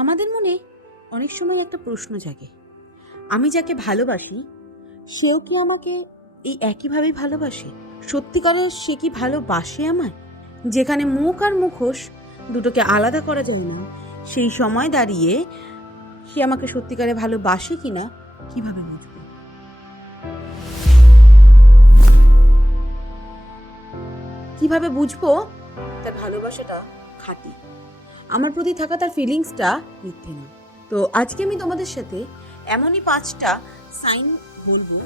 আমাদের মনে অনেক সময় একটা প্রশ্ন জাগে, আমি যাকে ভালোবাসি সেও কি আমাকে এই একইভাবেই ভালোবাসে? সত্যিকারের সে কি ভালোবাসে আমায়? যেখানে মুখ আর মুখোশ দুটোকে আলাদা করা যায় না, সেই সময় দাঁড়িয়ে সে আমাকে সত্যিকারে ভালোবাসে কিনা কিভাবে বুঝবো? কিভাবে বুঝবো তার ভালোবাসাটা খাঁটি, আমার প্রতি থাকা তার ফিলিংসটা মিথ্যে না? তো আজকে আমি তোমাদের সাথে এমনই 5টা সাইন বলবো,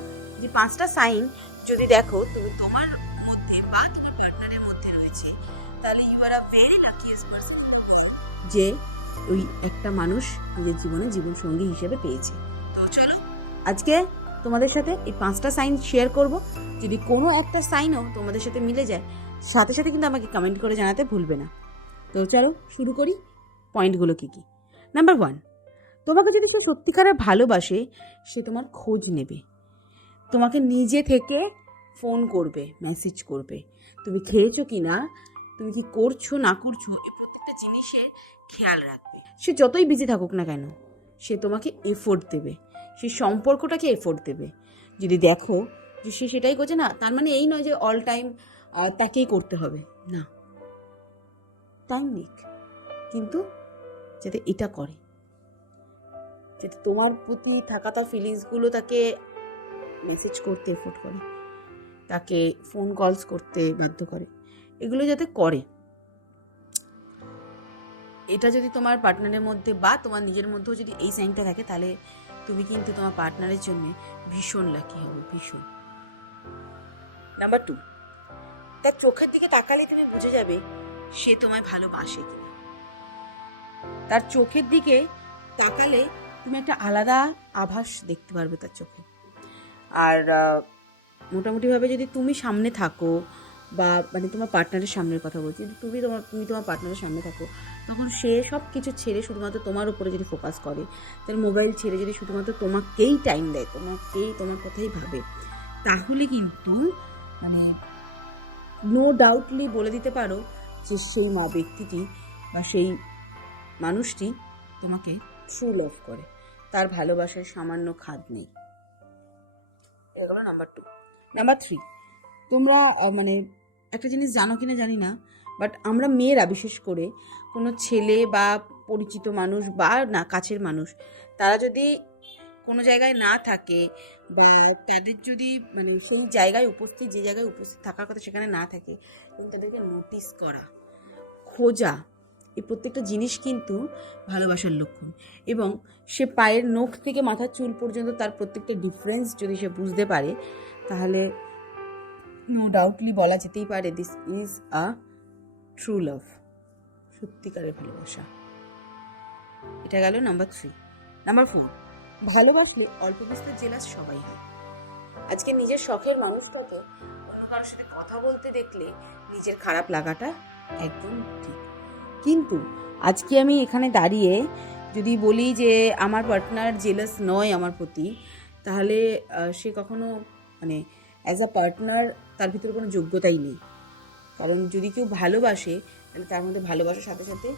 যে 5টা সাইন যদি দেখো তুমি তোমার মধ্যে বা তোমার পার্টনারের মধ্যে রয়েছে, তাহলে you are a very luckiest person, যে ওই একটা মানুষ নিজের জীবনে জীবন সঙ্গী হিসেবে পেয়েছে। তো চলো আজকে তোমাদের সাথে এই 5টা সাইন শেয়ার করব। যদি কোনো একটা সাইনও তোমাদের সাথে মিলে যায়, সাথে সাথে কিন্তু আমাকে কমেন্ট করে জানাতে ভুলবে না। তো চলো শুরু করি। পয়েন্টগুলো কি কি? নাম্বার 1, তোমাকে যদি কেউ সত্যিকারের ভালোবাসে সে তোমার খোঁজ নেবে, তোমাকে নিজে থেকে ফোন করবে, মেসেজ করবে, তুমি খেয়েছো কি না, তুমি কি করছো না করছো, এই প্রত্যেকটা জিনিসের খেয়াল রাখবে। সে যতই বিজি থাকুক না কেন, সে তোমাকে এফোর্ট দেবে, সে সম্পর্কটাকে এফোর্ট দেবে। যদি দেখো যে সে সেটাই করছে না, তার মানে এই নয় যে অল টাইম তাকেই করতে হবে, না, টাইম নিক, কিন্তু যাতে এটা করে, যাতে তোমার প্রতি থাকা তার ফিলিংসগুলো তাকে মেসেজ করতে এফোর্ট করে, তাকে ফোন কলস করতে বাধ্য করে, এগুলো যাতে করে। এটা যদি তোমার পার্টনারের মধ্যে বা তোমার নিজের মধ্যেও যদি এই সাইনটা থাকে, তাহলে তুমি কিন্তু তোমার পার্টনারের জন্য ভীষণ লাকি হবে, ভীষণ। নাম্বার 2, তার চোখের দিকে তাকালে তুমি বুঝে যাবে সে তোমায় ভালোবাসে কিনা। তার চোখের দিকে তাকালে তুমি একটা আলাদা আভাস দেখতে পারবে তার চোখে। আর মোটামুটিভাবে যদি তুমি সামনে থাকো, বা মানে তোমার পার্টনারের সামনের কথা বলছি, যদি তুমি তোমার পার্টনারের সামনে থাকো, তখন সে সব কিছু ছেড়ে শুধুমাত্র তোমার উপরে যদি ফোকাস করে, তার মোবাইল ছেড়ে যদি শুধুমাত্র তোমাকেই টাইম দেয়, তোমার কথাই ভাবে, তাহলে কিন্তু মানে নো ডাউটলি বলে দিতে পারো যে সেই ব্যক্তিটি বা সেই মানুষটি তোমাকে ট্রু লাভ করে, তার ভালোবাসার সামান্য খাদ নেই। এটা হলো নাম্বার 2। নাম্বার 3, তোমরা মানে একটা জিনিস জানো কিনা জানি না, বাট আমরা মেয়েরা বিশেষ করে কোনো ছেলে বা পরিচিত মানুষ বা না কাছের মানুষ, তারা যদি কোনো জায়গায় না থাকে, বা তাদের যদি মানে সেই জায়গায় উপস্থিত, যে জায়গায় উপস্থিত থাকার কথা সেখানে না থাকে, এবং তাদেরকে নোটিস করা, খোঁজা, এই প্রত্যেকটা জিনিস কিন্তু ভালোবাসার লক্ষণ। এবং সে পায়ের নখ থেকে মাথার চুল পর্যন্ত তার প্রত্যেকটা ডিফারেন্স যদি সে বুঝতে পারে, তাহলে নো ডাউটলি বলা যেতেই পারে this is a true love, সত্যিকারের ভালোবাসা। এটা গেল নাম্বার 3। নাম্বার 4, ভালোবাসলে অল্প বিস্তর জেলাস সবাই হয়। আজকে নিজের শখের মানুষটাকে অন্য কারোর সাথে কথা বলতে দেখলে নিজের খারাপ লাগাটা একদম ঠিক। কিন্তু আজকে আমি এখানে দাঁড়িয়ে যদি বলি যে আমার পার্টনার জেলাস নয় আমার প্রতি, তাহলে সে কখনো মানে অ্যাজ আ পার্টনার তার ভিতরে কোনো যোগ্যতাই নেই। কারণ যদি কেউ ভালোবাসে, তাহলে তার মধ্যে ভালোবাসার সাথে সাথে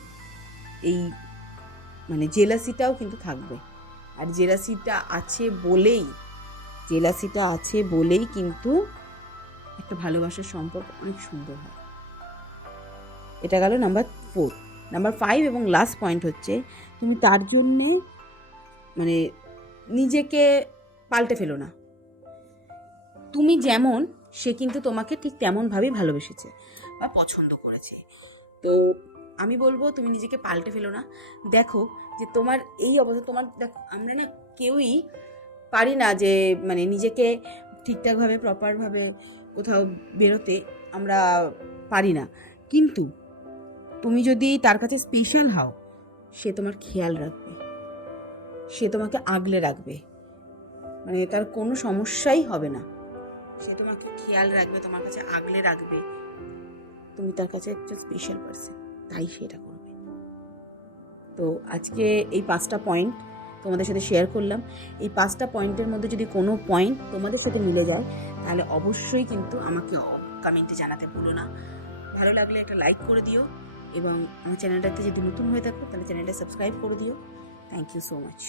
এই মানে জেলাসিটাও কিন্তু থাকবে। আর জেলাসিটা আছে বলেই কিন্তু একটা ভালোবাসার সম্পর্ক অনেক সুন্দর হয়। এটা গেল নাম্বার 4। নাম্বার 5 এবং লাস্ট পয়েন্ট হচ্ছে, তুমি তার জন্যে মানে নিজেকে পাল্টে ফেলো না। তুমি যেমন, সে কিন্তু তোমাকে ঠিক তেমনভাবেই ভালোবেসেছে বা পছন্দ করেছে। তো আমি বলবো তুমি নিজেকে পাল্টে ফেলো না। দেখো যে তোমার এই অবস্থা, দেখো আমরা না কেউই পারি না যে মানে নিজেকে ঠিকঠাকভাবে প্রপারভাবে কোথাও বেরোতে, আমরা পারি না। কিন্তু তুমি যদি তার কাছে স্পেশাল হও, সে তোমার খেয়াল রাখবে, সে তোমাকে আগলে রাখবে, মানে তার কোনো সমস্যাই হবে না, সে তোমাকে খেয়াল রাখবে, তোমার কাছে আগলে রাখবে। তুমি তার কাছে একজন স্পেশাল পার্সন, তাই সে এটা করবে। তো আজকে এই 5টা পয়েন্ট তোমাদের সাথে শেয়ার করলাম। এই 5টা পয়েন্টের মধ্যে যদি কোনো পয়েন্ট তোমাদের সাথে মিলে যায়, তাহলে অবশ্যই কিন্তু আমাকে কমেন্টে জানাতে ভুলো না। ভালো লাগলে একটা লাইক করে দিও, এবং আমার চ্যানেলটাতে যদি নতুন হয়ে থাকো তাহলে চ্যানেলটা সাবস্ক্রাইব করে দিও। Thank you so much.